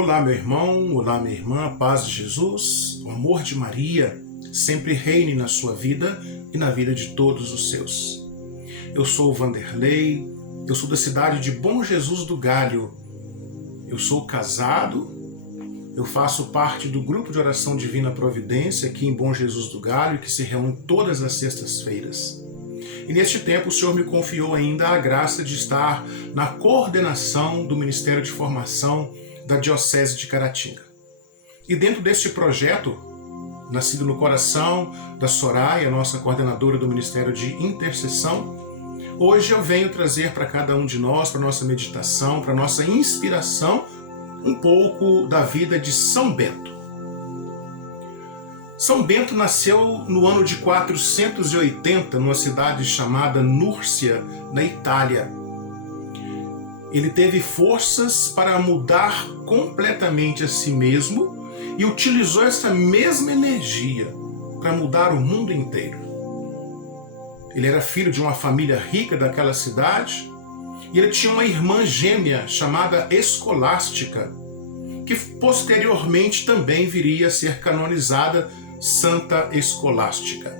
Olá, meu irmão, olá, minha irmã, a paz de Jesus, o amor de Maria sempre reine na sua vida e na vida de todos os seus. Eu sou o Vanderlei, eu sou da cidade de Bom Jesus do Galho. Eu sou casado, eu faço parte do grupo de oração Divina Providência aqui em Bom Jesus do Galho, que se reúne todas as sextas-feiras. E neste tempo o Senhor me confiou ainda a graça de estar na coordenação do Ministério de Formação da Diocese de Caratinga. E dentro deste projeto, nascido no coração da Soraya, nossa coordenadora do Ministério de Intercessão, hoje eu venho trazer para cada um de nós, para nossa meditação, para nossa inspiração, um pouco da vida de São Bento. São Bento nasceu no ano de 480, numa cidade chamada Núrcia, na Itália. Ele teve forças para mudar completamente a si mesmo e utilizou essa mesma energia para mudar o mundo inteiro. Ele era filho de uma família rica daquela cidade e ele tinha uma irmã gêmea chamada Escolástica, que posteriormente também viria a ser canonizada Santa Escolástica.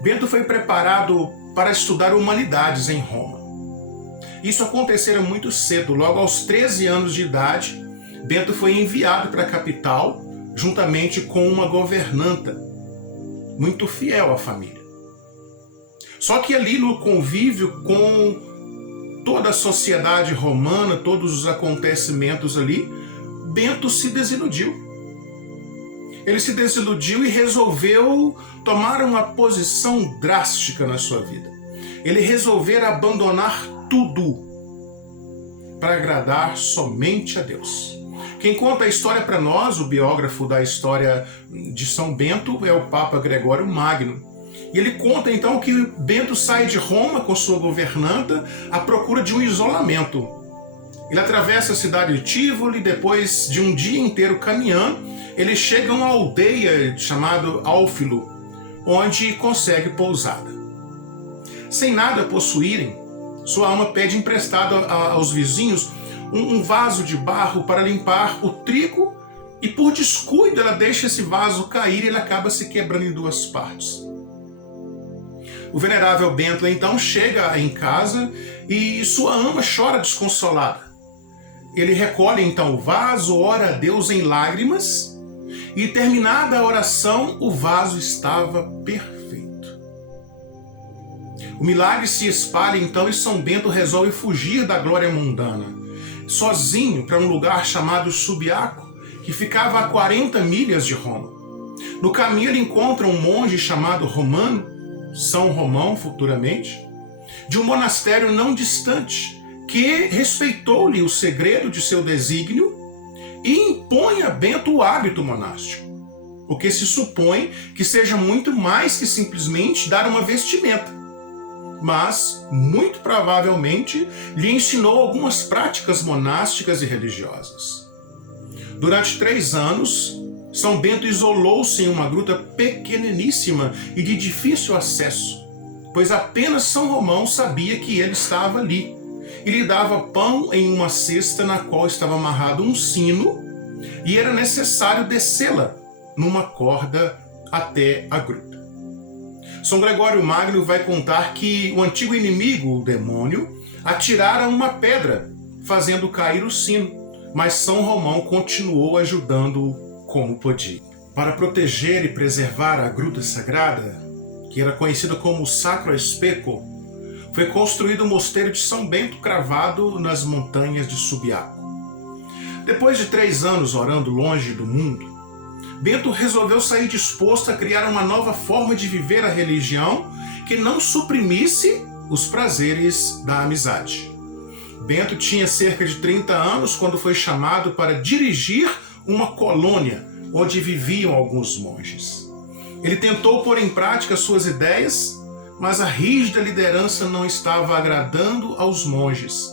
Bento foi preparado para estudar humanidades em Roma. Isso acontecera muito cedo, logo aos 13 anos de idade, Bento foi enviado para a capital juntamente com uma governanta, muito fiel à família. Só que ali no convívio com toda a sociedade romana, todos os acontecimentos ali, Bento se desiludiu. Ele se desiludiu e resolveu tomar uma posição drástica na sua vida. Ele resolveu abandonar tudo para agradar somente a Deus. Quem conta a história para nós, o biógrafo da história de São Bento, é o Papa Gregório Magno. E ele conta então que Bento sai de Roma com sua governanta à procura de um isolamento. Ele atravessa a cidade de Tivoli, depois de um dia inteiro caminhando, ele chega a uma aldeia chamada Álfilo, onde consegue pousada. Sem nada possuírem, sua alma pede emprestado aos vizinhos um vaso de barro para limpar o trigo e por descuido ela deixa esse vaso cair e ele acaba se quebrando em duas partes. O venerável Bento então chega em casa e sua alma chora desconsolada. Ele recolhe então o vaso, ora a Deus em lágrimas e terminada a oração o vaso estava perfeito. O milagre se espalha então e São Bento resolve fugir da glória mundana, sozinho para um lugar chamado Subiaco, que ficava a 40 milhas de Roma. No caminho ele encontra um monge chamado Romano, São Romão futuramente, de um monastério não distante, que respeitou-lhe o segredo de seu desígnio e impõe a Bento o hábito monástico, o que se supõe que seja muito mais que simplesmente dar uma vestimenta, mas, muito provavelmente, lhe ensinou algumas práticas monásticas e religiosas. Durante 3 anos, São Bento isolou-se em uma gruta pequeniníssima e de difícil acesso, pois apenas São Romão sabia que ele estava ali, e lhe dava pão em uma cesta na qual estava amarrado um sino, e era necessário descê-la numa corda até a gruta. São Gregório Magno vai contar que o antigo inimigo, o demônio, atirara uma pedra, fazendo cair o sino, mas São Romão continuou ajudando-o como podia. Para proteger e preservar a gruta sagrada, que era conhecida como Sacro Especo, foi construído o mosteiro de São Bento cravado nas montanhas de Subiaco. Depois de 3 anos orando longe do mundo, Bento resolveu sair disposto a criar uma nova forma de viver a religião que não suprimisse os prazeres da amizade. Bento tinha cerca de 30 anos quando foi chamado para dirigir uma colônia onde viviam alguns monges. Ele tentou pôr em prática suas ideias, mas a rígida liderança não estava agradando aos monges,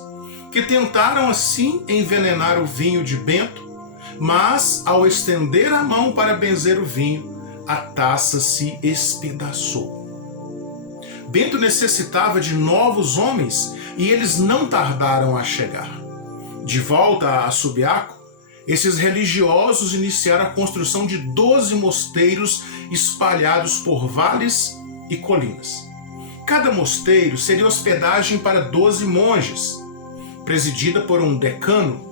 que tentaram assim envenenar o vinho de Bento, mas ao estender a mão para benzer o vinho, a taça se espedaçou. Bento necessitava de novos homens e eles não tardaram a chegar. De volta a Subiaco, esses religiosos iniciaram a construção de 12 mosteiros espalhados por vales e colinas. Cada mosteiro seria hospedagem para 12 monges, presidida por um decano,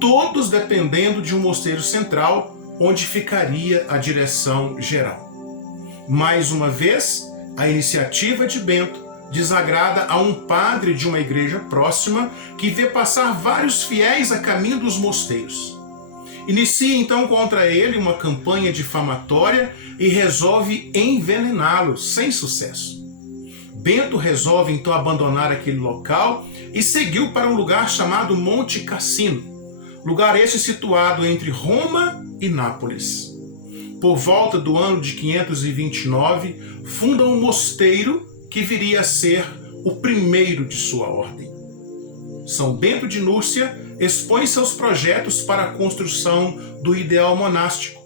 todos dependendo de um mosteiro central, onde ficaria a direção geral. Mais uma vez, a iniciativa de Bento desagrada a um padre de uma igreja próxima que vê passar vários fiéis a caminho dos mosteiros. Inicia então contra ele uma campanha difamatória e resolve envenená-lo, sem sucesso. Bento resolve então abandonar aquele local e seguiu para um lugar chamado Monte Cassino, lugar este situado entre Roma e Nápoles. Por volta do ano de 529, funda um mosteiro que viria a ser o primeiro de sua ordem. São Bento de Núrcia expõe seus projetos para a construção do ideal monástico,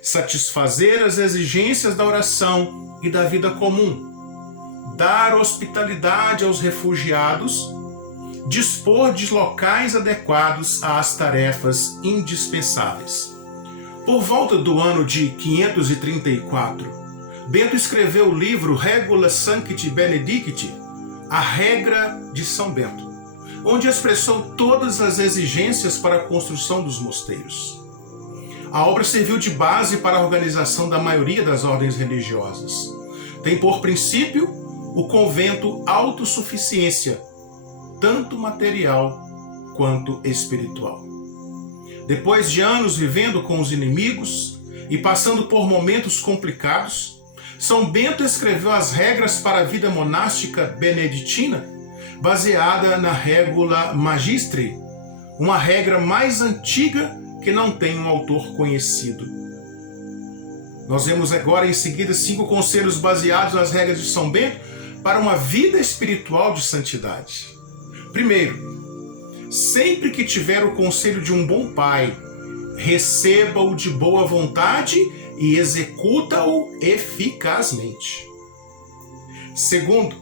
satisfazer as exigências da oração e da vida comum, dar hospitalidade aos refugiados, dispor de locais adequados às tarefas indispensáveis. Por volta do ano de 534, Bento escreveu o livro Regula Sancti Benedicti, a regra de São Bento, onde expressou todas as exigências para a construção dos mosteiros. A obra serviu de base para a organização da maioria das ordens religiosas. Tem por princípio o convento autossuficiência, tanto material quanto espiritual. Depois de anos vivendo com os inimigos e passando por momentos complicados, São Bento escreveu as regras para a vida monástica beneditina, baseada na Regula Magistri, uma regra mais antiga que não tem um autor conhecido. Nós vemos agora em seguida 5 conselhos baseados nas regras de São Bento para uma vida espiritual de santidade. Primeiro, sempre que tiver o conselho de um bom pai, receba-o de boa vontade e executa-o eficazmente. Segundo,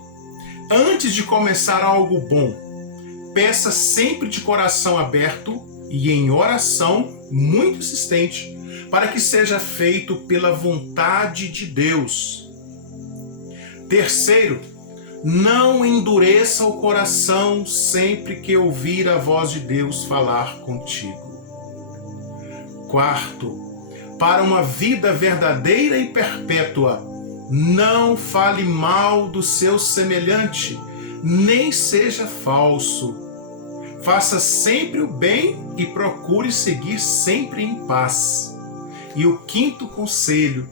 antes de começar algo bom, peça sempre de coração aberto e em oração muito insistente, para que seja feito pela vontade de Deus. Terceiro, não endureça o coração sempre que ouvir a voz de Deus falar contigo. Quarto, para uma vida verdadeira e perpétua, não fale mal do seu semelhante, nem seja falso. Faça sempre o bem e procure seguir sempre em paz. E o quinto conselho,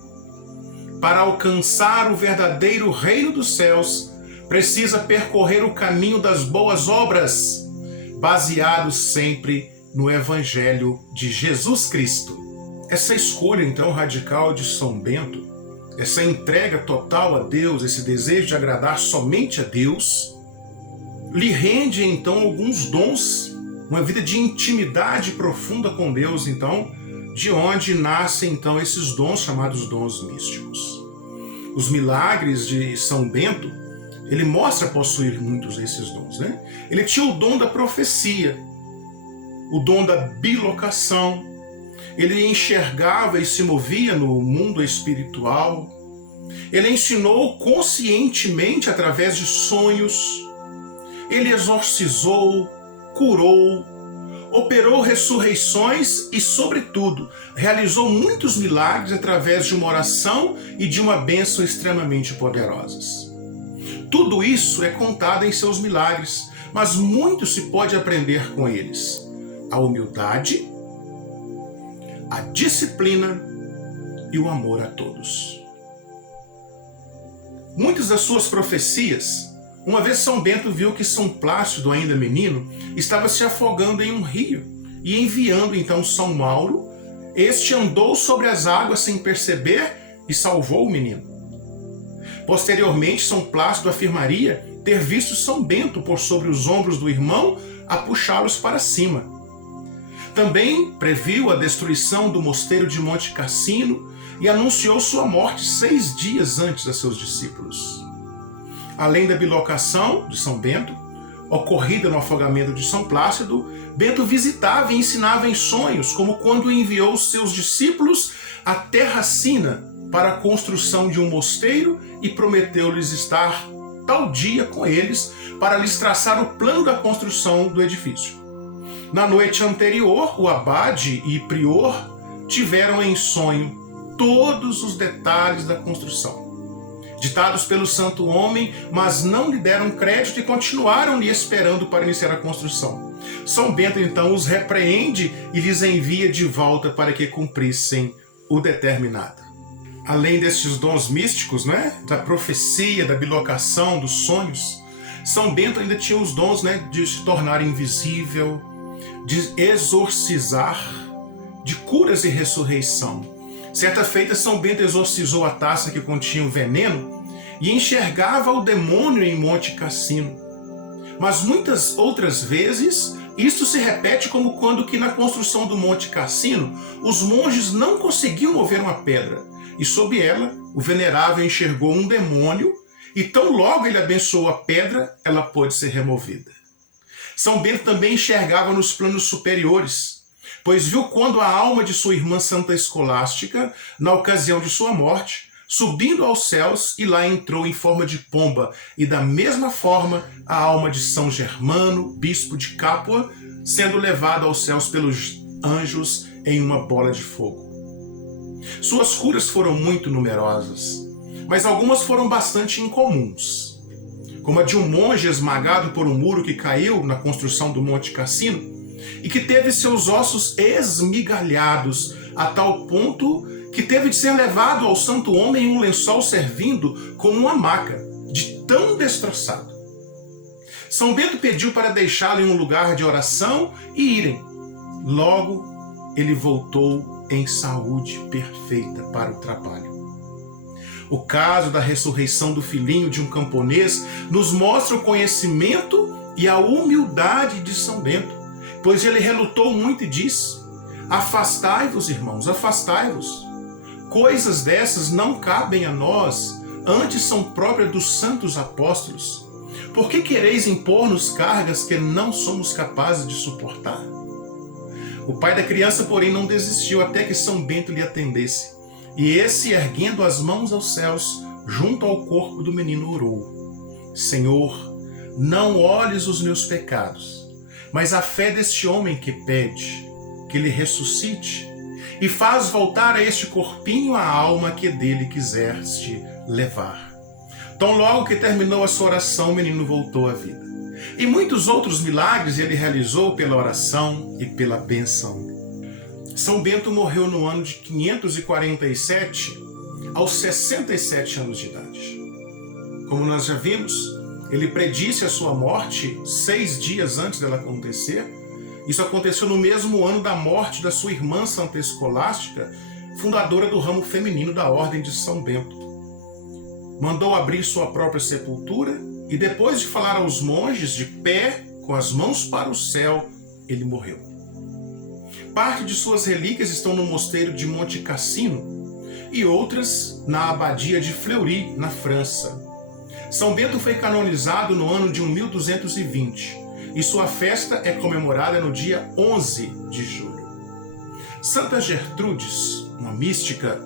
para alcançar o verdadeiro reino dos céus, precisa percorrer o caminho das boas obras, baseado sempre no Evangelho de Jesus Cristo. Essa escolha, então, radical de São Bento, essa entrega total a Deus, esse desejo de agradar somente a Deus, lhe rende, então, alguns dons, uma vida de intimidade profunda com Deus, então, de onde nascem, então, esses dons chamados dons místicos. Os milagres de São Bento, ele mostra possuir muitos desses dons, né? Ele tinha o dom da profecia, o dom da bilocação, ele enxergava e se movia no mundo espiritual, ele ensinou conscientemente através de sonhos, ele exorcizou, curou, operou ressurreições e, sobretudo, realizou muitos milagres através de uma oração e de uma bênção extremamente poderosas. Tudo isso é contado em seus milagres, mas muito se pode aprender com eles. A humildade, a disciplina e o amor a todos. Muitas das suas profecias, uma vez São Bento viu que São Plácido, ainda menino, estava se afogando em um rio, e enviando então São Mauro, este andou sobre as águas sem perceber e salvou o menino. Posteriormente, São Plácido afirmaria ter visto São Bento por sobre os ombros do irmão a puxá-los para cima. Também previu a destruição do mosteiro de Monte Cassino e anunciou sua morte 6 dias antes a seus discípulos. Além da bilocação de São Bento, ocorrida no afogamento de São Plácido, Bento visitava e ensinava em sonhos, como quando enviou seus discípulos à terra Sina para a construção de um mosteiro e prometeu-lhes estar tal dia com eles para lhes traçar o plano da construção do edifício. Na noite anterior, o abade e prior tiveram em sonho todos os detalhes da construção, ditados pelo santo homem, mas não lhe deram crédito e continuaram lhe esperando para iniciar a construção. São Bento então os repreende e lhes envia de volta para que cumprissem o determinado. Além destes dons místicos, da profecia, da bilocação, dos sonhos, São Bento ainda tinha os dons de se tornar invisível, de exorcizar, de curas e ressurreição. Certa feita, São Bento exorcizou a taça que continha o veneno e enxergava o demônio em Monte Cassino. Mas muitas outras vezes, isto se repete como quando que na construção do Monte Cassino, os monges não conseguiam mover uma pedra, e sob ela, o venerável enxergou um demônio, e tão logo ele abençoou a pedra, ela pôde ser removida. São Bento também enxergava nos planos superiores, pois viu quando a alma de sua irmã Santa Escolástica, na ocasião de sua morte, subindo aos céus, e lá entrou em forma de pomba, e da mesma forma a alma de São Germano, bispo de Capua, sendo levada aos céus pelos anjos em uma bola de fogo. Suas curas foram muito numerosas, mas algumas foram bastante incomuns, como a de um monge esmagado por um muro que caiu na construção do Monte Cassino e que teve seus ossos esmigalhados a tal ponto que teve de ser levado ao santo homem em um lençol servindo como uma maca, de tão destroçado. São Bento pediu para deixá-lo em um lugar de oração e irem. Logo, ele voltou em saúde perfeita para o trabalho. O caso da ressurreição do filhinho de um camponês nos mostra o conhecimento e a humildade de São Bento, pois ele relutou muito e disse: afastai-vos, irmãos, afastai-vos. Coisas dessas não cabem a nós, antes são próprias dos santos apóstolos. Por que quereis impor-nos cargas que não somos capazes de suportar? O pai da criança, porém, não desistiu até que São Bento lhe atendesse. E esse, erguendo as mãos aos céus, junto ao corpo do menino, orou: Senhor, não olhes os meus pecados, mas a fé deste homem que pede, que ele ressuscite, e faz voltar a este corpinho a alma que dele quiseste levar. Tão logo que terminou a sua oração, o menino voltou à vida. E muitos outros milagres ele realizou pela oração e pela bênção. São Bento morreu no ano de 547, aos 67 anos de idade. Como nós já vimos, ele predisse a sua morte 6 dias antes dela acontecer. Isso aconteceu no mesmo ano da morte da sua irmã Santa Escolástica, fundadora do ramo feminino da Ordem de São Bento. Mandou abrir sua própria sepultura e, depois de falar aos monges, de pé, com as mãos para o céu, ele morreu. Parte de suas relíquias estão no mosteiro de Monte Cassino e outras na abadia de Fleury, na França. São Bento foi canonizado no ano de 1220 e sua festa é comemorada no dia 11 de julho. Santa Gertrudes, uma mística,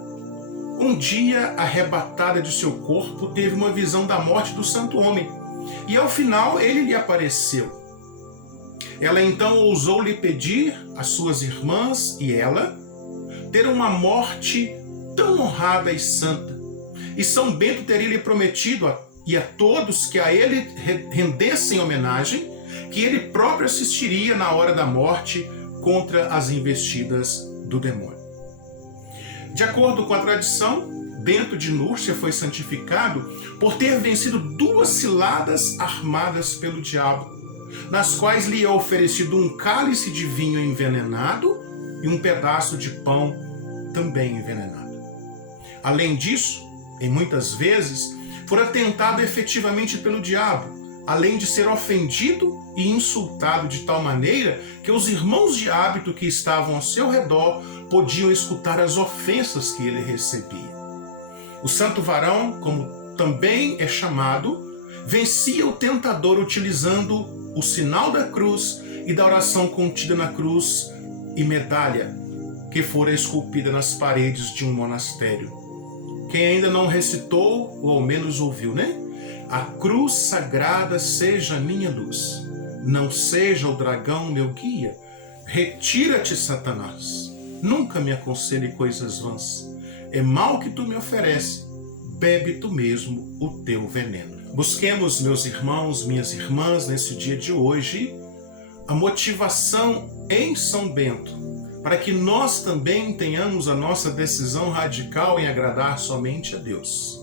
um dia arrebatada de seu corpo, teve uma visão da morte do santo homem e ao final ele lhe apareceu. Ela então ousou lhe pedir às suas irmãs e ela ter uma morte tão honrada e santa. E São Bento teria lhe prometido a todos que a ele rendessem homenagem, que ele próprio assistiria na hora da morte contra as investidas do demônio. De acordo com a tradição, Bento de Núrcia foi santificado por ter vencido 2 ciladas armadas pelo diabo, nas quais lhe é oferecido um cálice de vinho envenenado e um pedaço de pão também envenenado. Além disso, em muitas vezes, fora tentado efetivamente pelo diabo, além de ser ofendido e insultado de tal maneira que os irmãos de hábito que estavam ao seu redor podiam escutar as ofensas que ele recebia. O santo varão, como também é chamado, vencia o tentador utilizando o sinal da cruz e da oração contida na cruz e medalha que fora esculpida nas paredes de um monastério. Quem ainda não recitou, ou ao menos ouviu, né? A cruz sagrada seja a minha luz, não seja o dragão meu guia. Retira-te, Satanás, nunca me aconselhe coisas vãs. É mal que tu me oferece, bebe tu mesmo o teu veneno. Busquemos, meus irmãos, minhas irmãs, nesse dia de hoje, a motivação em São Bento, para que nós também tenhamos a nossa decisão radical em agradar somente a Deus.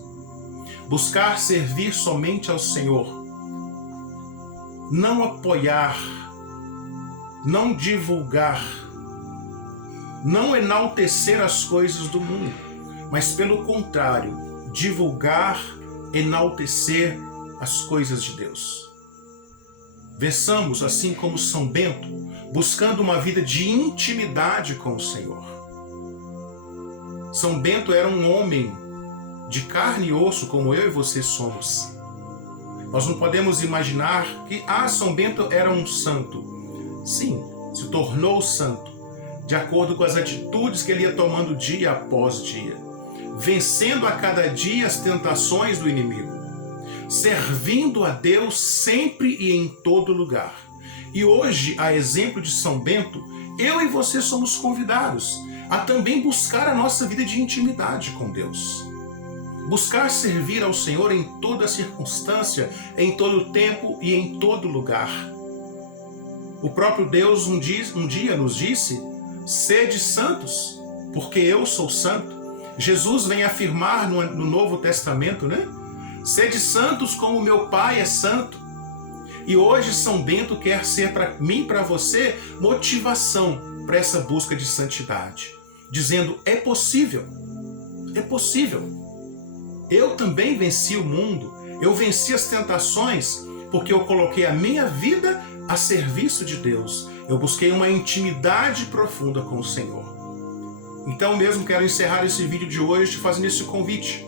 Buscar servir somente ao Senhor. Não apoiar, não divulgar, não enaltecer as coisas do mundo, mas pelo contrário, divulgar, enaltecer as coisas de Deus. Vençamos, assim como São Bento, buscando uma vida de intimidade com o Senhor. São Bento era um homem de carne e osso, como eu e você somos. Nós não podemos imaginar que, São Bento era um santo. Sim, se tornou santo, de acordo com as atitudes que ele ia tomando dia após dia, vencendo a cada dia as tentações do inimigo, servindo a Deus sempre e em todo lugar. E hoje, a exemplo de São Bento, eu e você somos convidados a também buscar a nossa vida de intimidade com Deus. Buscar servir ao Senhor em toda circunstância, em todo tempo e em todo lugar. O próprio Deus um dia nos disse: sede santos, porque eu sou santo. Jesus vem afirmar no Novo Testamento, né? Sede santos como meu Pai é santo. E hoje São Bento quer ser para mim e para você motivação para essa busca de santidade, dizendo: é possível, é possível. Eu também venci o mundo, eu venci as tentações, porque eu coloquei a minha vida a serviço de Deus. Eu busquei uma intimidade profunda com o Senhor. Então mesmo quero encerrar esse vídeo de hoje te fazendo esse convite.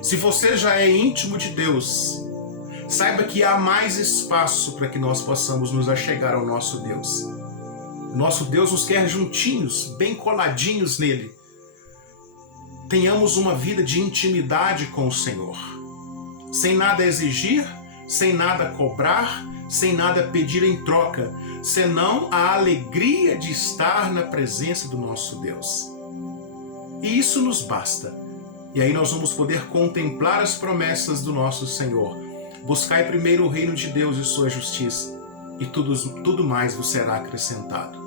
Se você já é íntimo de Deus, saiba que há mais espaço para que nós possamos nos achegar ao nosso Deus. Nosso Deus nos quer juntinhos, bem coladinhos nele. Tenhamos uma vida de intimidade com o Senhor, sem nada exigir, sem nada cobrar, sem nada pedir em troca, senão a alegria de estar na presença do nosso Deus. E isso nos basta. E aí nós vamos poder contemplar as promessas do nosso Senhor. Buscai primeiro o reino de Deus e sua justiça, e tudo mais vos será acrescentado.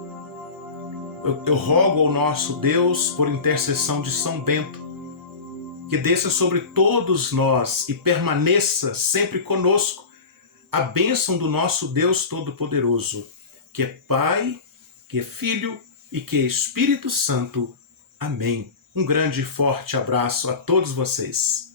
Eu rogo ao nosso Deus, por intercessão de São Bento, que desça sobre todos nós e permaneça sempre conosco a bênção do nosso Deus Todo-Poderoso, que é Pai, que é Filho e que é Espírito Santo. Amém. Um grande e forte abraço a todos vocês.